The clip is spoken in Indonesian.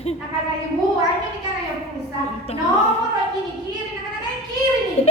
Nah kata ibu, ini nih karena yang pulsa. Nomor lagi di kiri, nah kata kiri nih.